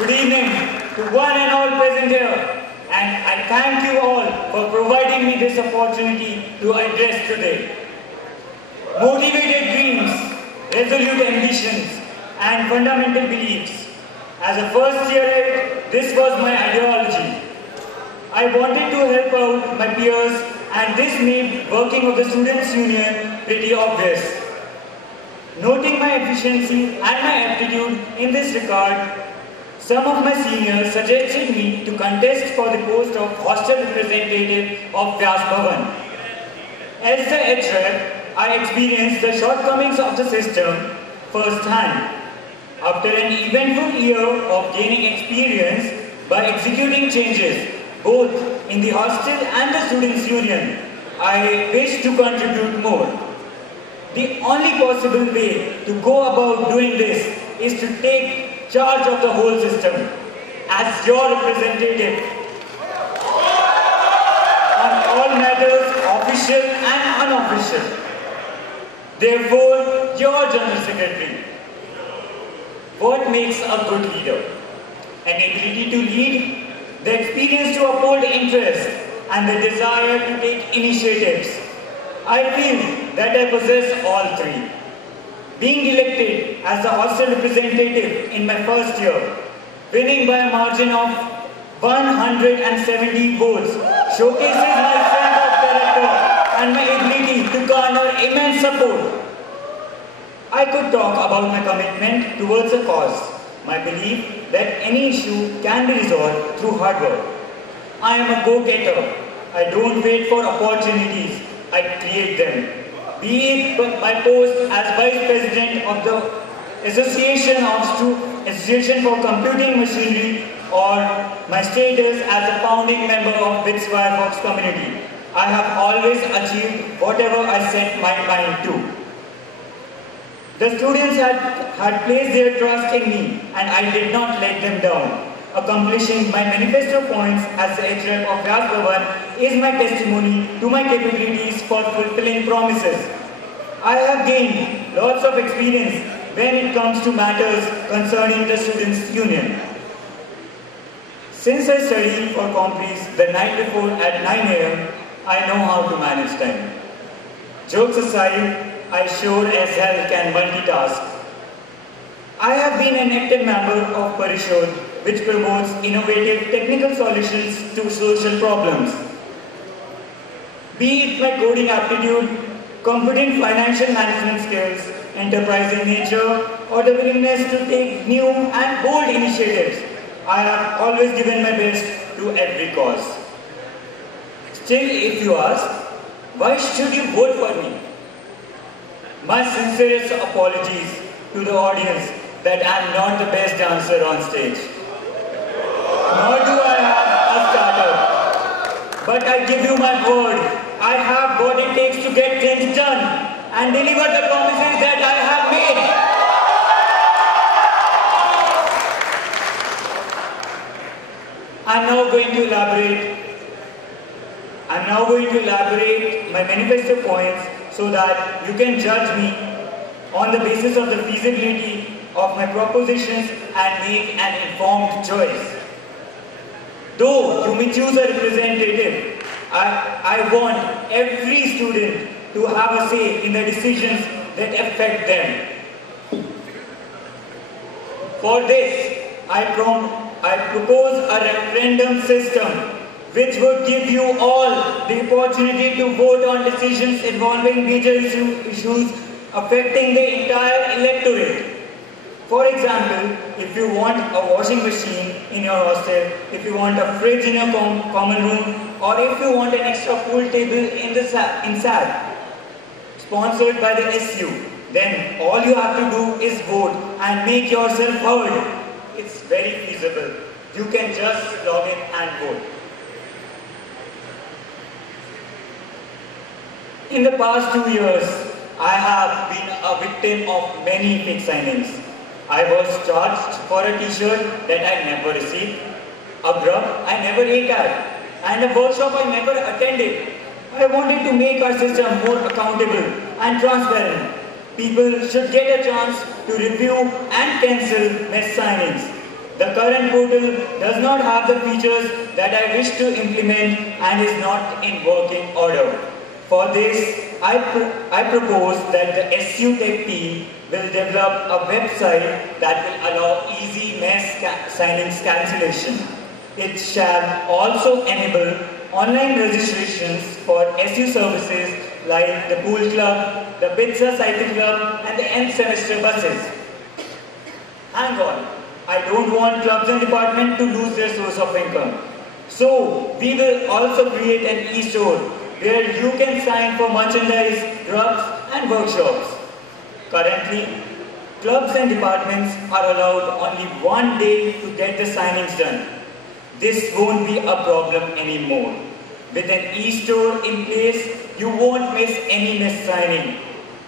Good evening to one and all present here, and I thank you all for providing me this opportunity to address today. Motivated dreams, resolute ambitions, and fundamental beliefs. As a first year, this was my ideology. I wanted to help out my peers, and this made working of the Students' Union pretty obvious. Noting my efficiency and my aptitude in this regard, some of my seniors suggested me to contest for the post of hostel representative of Vyas Bhavan. As the HREP, I experienced the shortcomings of the system firsthand. After an eventful year of gaining experience by executing changes both in the hostel and the Students' Union, I wish to contribute more. The only possible way to go about doing this is to take charge of the whole system as your representative on all matters, official and unofficial. Therefore, your General Secretary. What makes a good leader? An ability to lead, the experience to uphold interest, and the desire to take initiatives. I feel that I possess all three. Being elected as the hostel representative in my first year, winning by a margin of 170 votes, showcases my strength of character and my ability to garner immense support. I could talk about my commitment towards a cause, my belief that any issue can be resolved through hard work. I am a go-getter. I don't wait for opportunities, I create them. Be it my post as Vice President of the Association for Computing Machinery or my status as a founding member of BITS Firefox community. I have always achieved whatever I set my mind to. The students had placed their trust in me and I did not let them down. Accomplishing my manifesto points as the HREP of Vyas Bhavan is my testimony to my capabilities for fulfilling promises. I have gained lots of experience when it comes to matters concerning the Students' Union. Since I studied for compres the night before at 9 a.m., I know how to manage time. Jokes aside, I sure as hell can multitask. I have been an active member of Parishod, which promotes innovative technical solutions to social problems. Be it my coding aptitude, competent financial management skills, enterprising nature, or the willingness to take new and bold initiatives, I have always given my best to every cause. Still, if you ask, why should you vote for me? My sincerest apologies to the audience that I am not the best dancer on stage. Nor do I have a startup. But I give you my word, I have what it takes to get things done and deliver the promises that I have made. I'm now going to elaborate my manifesto points so that you can judge me on the basis of the feasibility of my propositions and make an informed choice. Though you may choose a representative, I want every student to have a say in the decisions that affect them. For this, I propose a referendum system which would give you all the opportunity to vote on decisions involving major issues affecting the entire electorate. For example, if you want a washing machine in your hostel, if you want a fridge in your common room, or if you want an extra pool table in SAD, sponsored by the SU, then all you have to do is vote and make yourself heard. It's very feasible. You can just log in and vote. In the past 2 years, I have been a victim of many fake signings. I was charged for a t-shirt that I never received, a grub I never ate at, and a workshop I never attended. I wanted to make our system more accountable and transparent. People should get a chance to review and cancel mess signings. The current portal does not have the features that I wish to implement and is not in working order. For this, I propose that the SU Tech team will develop a website that will allow easy mass signings cancellation. It shall also enable online registrations for SU services like the pool club, the pizza cycle club and the end semester buses. Hang on, I don't want clubs and departments to lose their source of income. So, we will also create an e-store where you can sign for merchandise, drugs and workshops. Currently, clubs and departments are allowed only one day to get the signings done. This won't be a problem anymore. With an e-store in place, you won't miss any missed signing.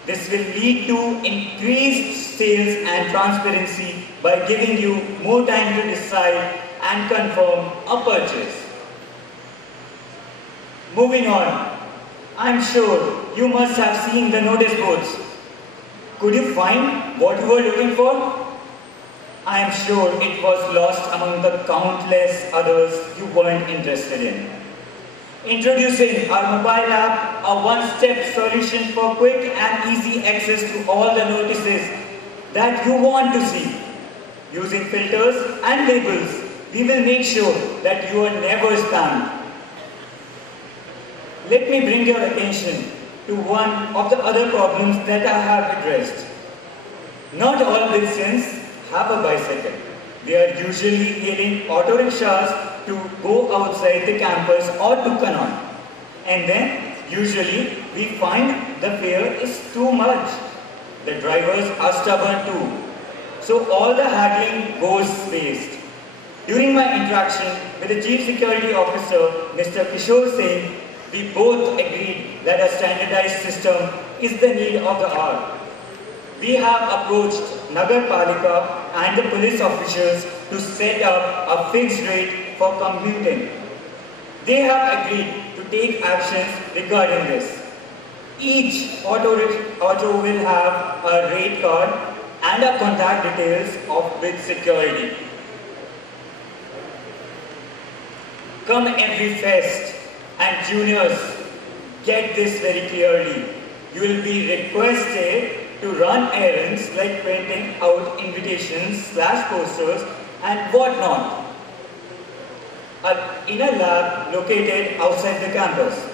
This will lead to increased sales and transparency by giving you more time to decide and confirm a purchase. Moving on, I'm sure you must have seen the notice boards. Could you find what you were looking for? I am sure it was lost among the countless others you weren't interested in. Introducing our mobile app, a one-step solution for quick and easy access to all the notices that you want to see. Using filters and labels, we will make sure that you are never spammed. Let me bring your attention to one of the other problems that I have addressed. Not all citizens have a bicycle. They are usually hailing auto rickshaws to go outside the campus or to Kanauj. And then, usually, we find the fare is too much. The drivers are stubborn too. So all the haggling goes waste. During my interaction with the Chief Security Officer, Mr. Kishore Singh, we both agreed that a standardized system is the need of the hour. We have approached Nagar Palika and the police officials to set up a fixed rate for commuting. They have agreed to take actions regarding this. Each auto will have a rate card and a contact details of with security. Come every fest, and juniors, get this very clearly. You will be requested to run errands like printing out invitations, posters and whatnot in a lab located outside the campus.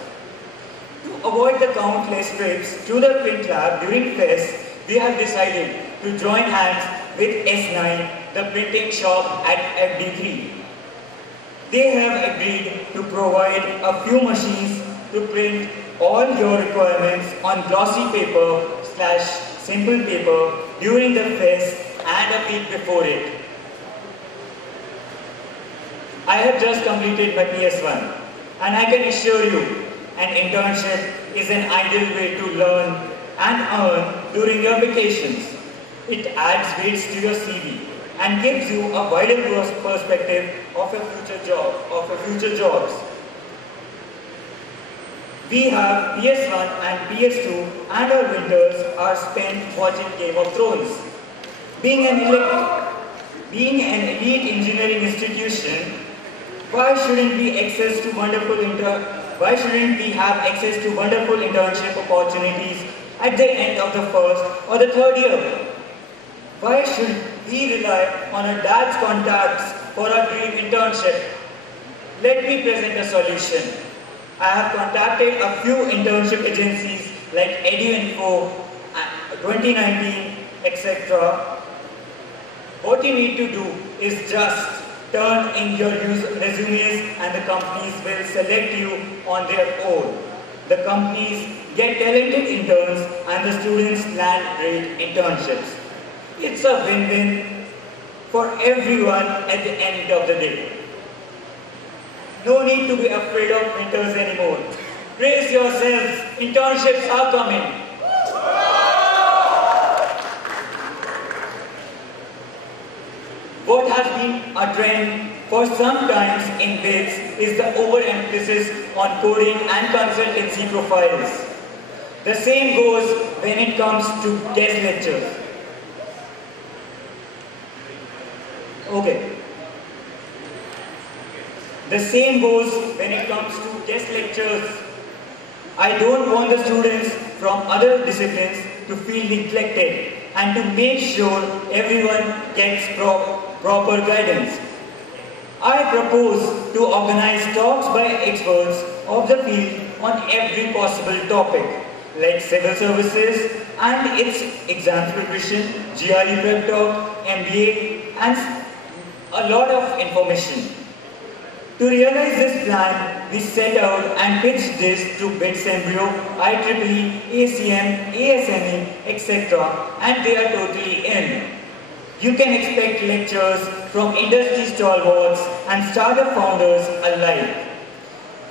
To avoid the countless trips to the print lab during fest, we have decided to join hands with S9, the printing shop at FD3. They have agreed to provide a few machines to print all your requirements on glossy paper / simple paper during the fest and a week before it. I have just completed my PS1 and I can assure you an internship is an ideal way to learn and earn during your vacations. It adds weights to your CV and gives you a wider perspective of your future jobs. We have PS1 and PS2 and our winters are spent watching Game of Thrones. Being an elite engineering institution, why shouldn't we have access to wonderful internship opportunities at the end of the first or the third year? Why should we rely on our dad's contacts for our dream internship? Let me present a solution. I have contacted a few internship agencies like EduInfo, 2019, etc. What you need to do is just turn in your resumes and the companies will select you on their own. The companies get talented interns and the students land great internships. It's a win-win for everyone at the end of the day. No need to be afraid of winters anymore. Brace yourselves, internships are coming. What has been a trend for some times in bids is the overemphasis on coding and consultancy profiles. The same goes when it comes to guest lectures. Okay, The same goes when it comes to guest lectures. I don't want the students from other disciplines to feel neglected and to make sure everyone gets proper guidance. I propose to organize talks by experts of the field on every possible topic, like civil services and its exam preparation, GRE prep talk, MBA, and a lot of information. To realize this plan, we set out and pitched this to BITS Embryo, IEEE, ACM, ASME, etc. and they are totally in. You can expect lectures from industry stalwarts and startup founders alike.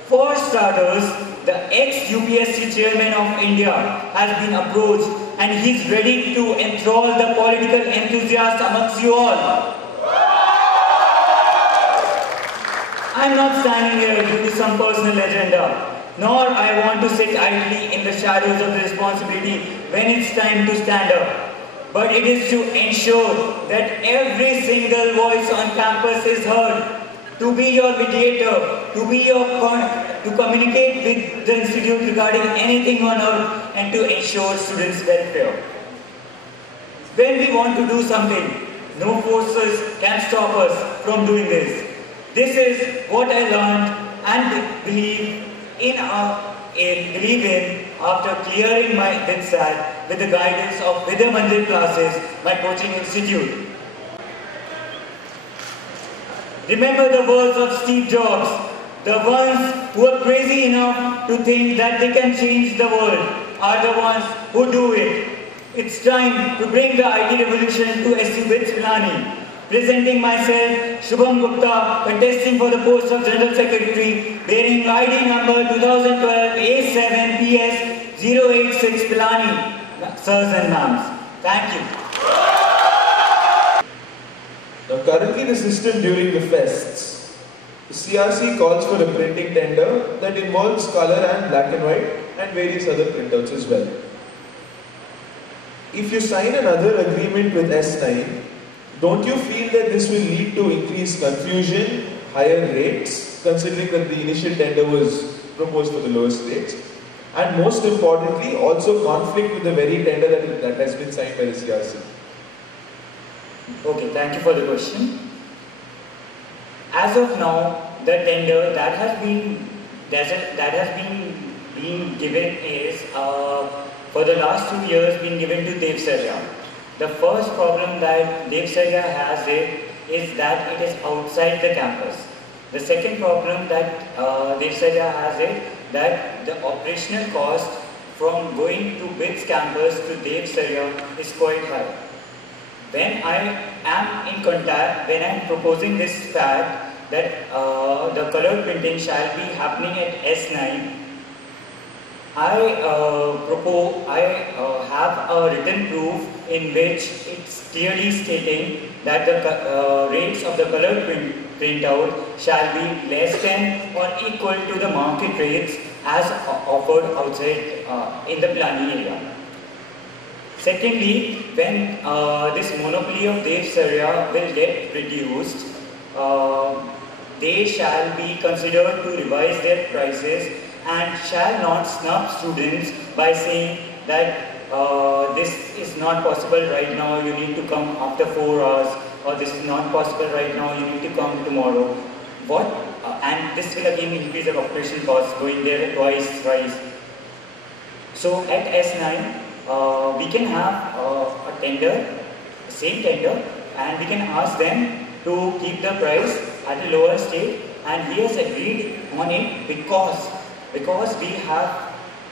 For starters, the ex-UPSC chairman of India has been approached and he's ready to enthrall the political enthusiasts amongst you all. I'm not standing here due to some personal agenda, nor I want to sit idly in the shadows of the responsibility when it's time to stand up. But it is to ensure that every single voice on campus is heard, to be your mediator, to communicate with the institute regarding anything on earth, and to ensure students' welfare. When we want to do something, no forces can stop us from doing this. This is what I learned and believe in after clearing my BITSAT with the guidance of Vidya Mandir classes, my coaching institute. Remember the words of Steve Jobs, the ones who are crazy enough to think that they can change the world are the ones who do it. It's time to bring the IT revolution to SU BITS Pilani. Presenting myself, Shubham Gupta, contesting for the post of General Secretary, bearing ID number 2012 A7PS 086 Pilani. Sirs and ma'ams, thank you. Now currently the system during the fests, the CRC calls for a printing tender that involves color and black and white and various other printouts as well. If you sign another agreement with S9, don't you feel that this will lead to increased confusion, higher rates, considering that the initial tender was proposed for the lowest rates, and most importantly, also conflict with the very tender that has been signed by the CRC? Okay, thank you for the question. As of now, the tender that has been being given is for the last 2 years been given to Dev Sarya. The first problem that Dev Sarya has is that it is outside the campus. The second problem that Dev Sarya has that the operational cost from going to BITS campus to Dev Sarya is quite high. When I am in contact, when I am proposing this fact that the color printing shall be happening at S9, I have a written proof in which it's clearly stating that the rates of the color printout shall be less than or equal to the market rates as offered outside in the Pilani area. Secondly, when this monopoly of Dev Sarya will get reduced, they shall be considered to revise their prices and shall not snub students by saying that this is not possible right now, you need to come after 4 hours, or this is not possible right now, you need to come tomorrow. And this will again increase the operation costs, going there twice, thrice. So at S9, we can have a tender, same tender, and we can ask them to keep the price at a lower state, and he has agreed on it because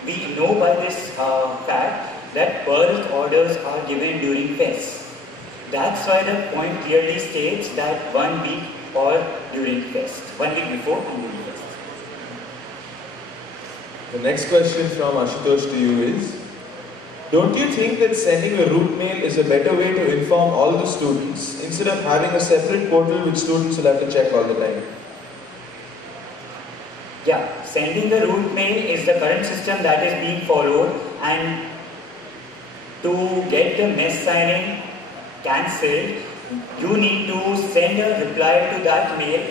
we know by this fact that bulk orders are given during fests. That's why the point clearly states that 1 week or during fest, 1 week before and during fest. The next question from Ashutosh to you is, don't you think that sending a route mail is a better way to inform all the students instead of having a separate portal which students will have to check all the time? Yeah, sending the route mail is the current system that is being followed, and to get the mess signing cancelled, you need to send a reply to that mail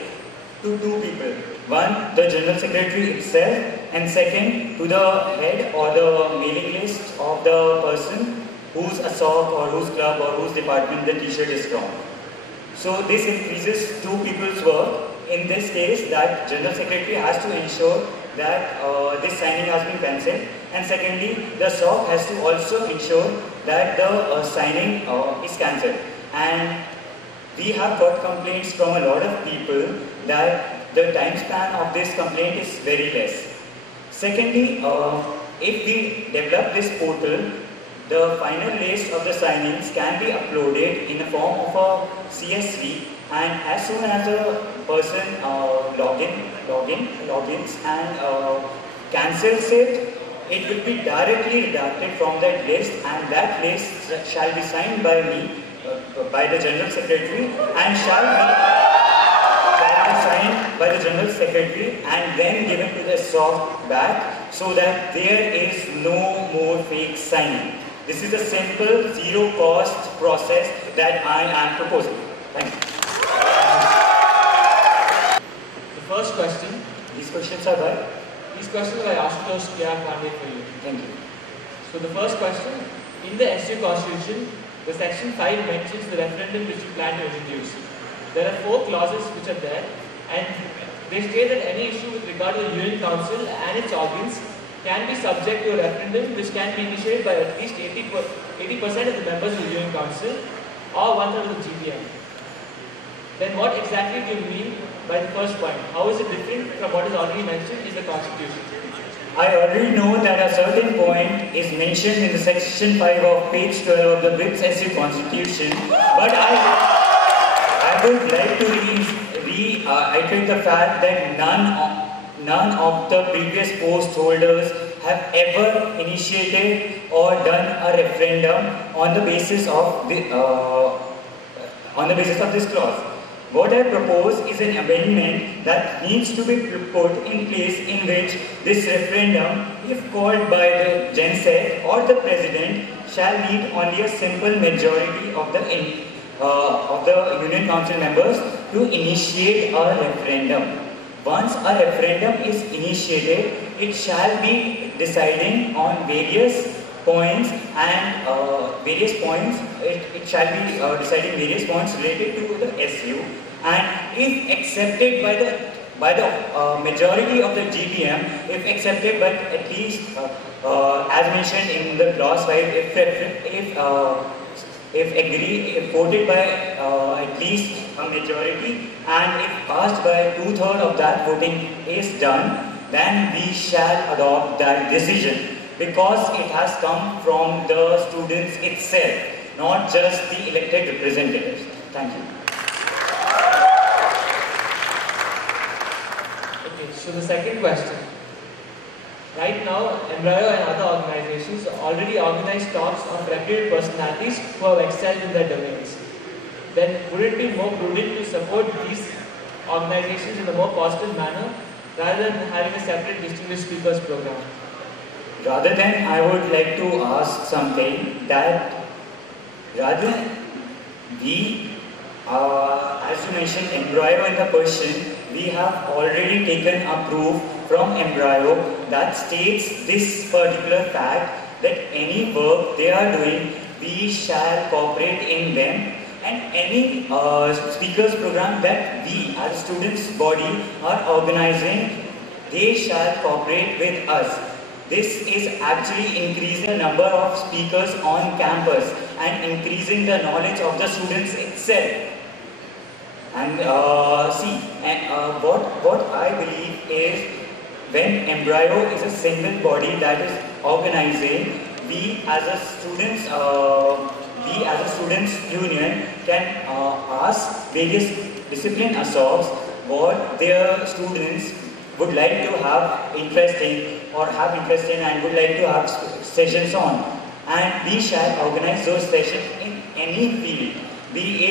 to two people. One, the General Secretary itself, and second, to the head or the mailing list of the person whose ASOC or whose club or whose department the t-shirt is from. So this increases two people's work. In this case, that General Secretary has to ensure that this signing has been cancelled, and secondly, the SOC has to also ensure that the signing is cancelled. And we have got complaints from a lot of people that the time span of this complaint is very less. Secondly, if we develop this portal, the final list of the signings can be uploaded in the form of a CSV, and as soon as a person logins and cancels it, it will be directly redacted from that list, and that list shall be signed by me, by the General Secretary, and shall be signed by the General Secretary and then given to the SOC back, so that there is no more fake signing. This is a simple, zero-cost process that I am proposing. Thank you. The first question. These questions are by? These questions are Ashutosh K.R. Pandey for you. Thank you. So the first question. In the SU Constitution, the Section 5 mentions the referendum which you plan to introduce. There are 4 clauses which are there, and they state that any issue with regard to the Union Council and its organs can be subject to a referendum which can be initiated by at least 80% of the members of the Union Council or 1/3 of the GPM. Then what exactly do you mean by the first point? How is it different from what is already mentioned in the Constitution? I already know that a certain point is mentioned in the section 5 of page 12 of the BRICS SU Constitution, but I would like to reiterate the fact that none of the previous post holders have ever initiated or done a referendum on the basis of this clause. What I propose is an amendment that needs to be put in place, in which this referendum, if called by the Gensec or the President, shall need only a simple majority of the Union Council members to initiate a referendum. Once a referendum is initiated, it shall be deciding on various points, and it shall be deciding various points related to the SU, and if accepted by the majority of the GPM, if accepted by at least as mentioned in the clause 5, if voted by at least a majority, and if passed by 2/3 of that voting is done, then we shall adopt that decision, because it has come from the students itself, not just the elected representatives. Thank you. Okay, so the second question. Right now, Embryo and other organizations already organize talks on reputed personalities who have excelled in their domains. Then would it be more prudent to support these organizations in a more positive manner rather than having a separate distinguished speakers program? Rather than, I would like to ask something, that rather we, as you mentioned, Embryo in the question, we have already taken a proof from Embryo that states this particular fact, that any work they are doing, we shall cooperate in them, and any speakers program that we as a students body are organizing, they shall cooperate with us. This is actually increasing the number of speakers on campus and increasing the knowledge of the students itself. And what I believe is, when Embryo is a single body that is organizing, we as a students union can ask various discipline ASOCs what their students would like to have interest in, and would like to have sessions on, and we shall organize those sessions in any field, be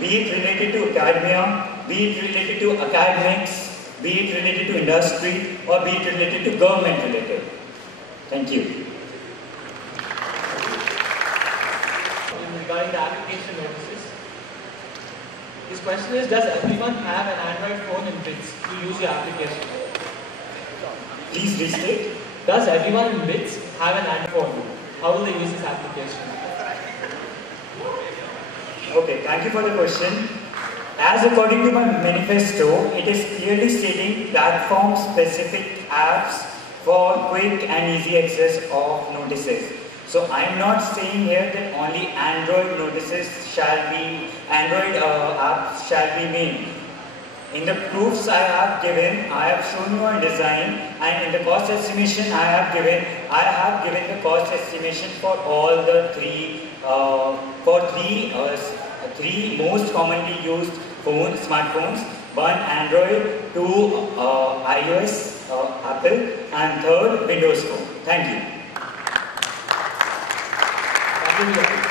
it related to academia, be it related to academics, be it related to industry, or be it related to government related. Thank you. Regarding the application notices, His question is, does everyone have an Android phone in BITS to use your application? Please restate. Does everyone in BITS have an Android phone? How will they use this application? Okay, thank you for the question. As according to my manifesto, it is clearly stating platform-specific apps for quick and easy access of notices. So I'm not saying here that only Android apps shall be made. In the proofs I have given, I have shown you a design, and in the cost estimation I have given the cost estimation for all the three most commonly used smartphones. One Android, two iOS, Apple, and third Windows Phone. Thank you. Thank you.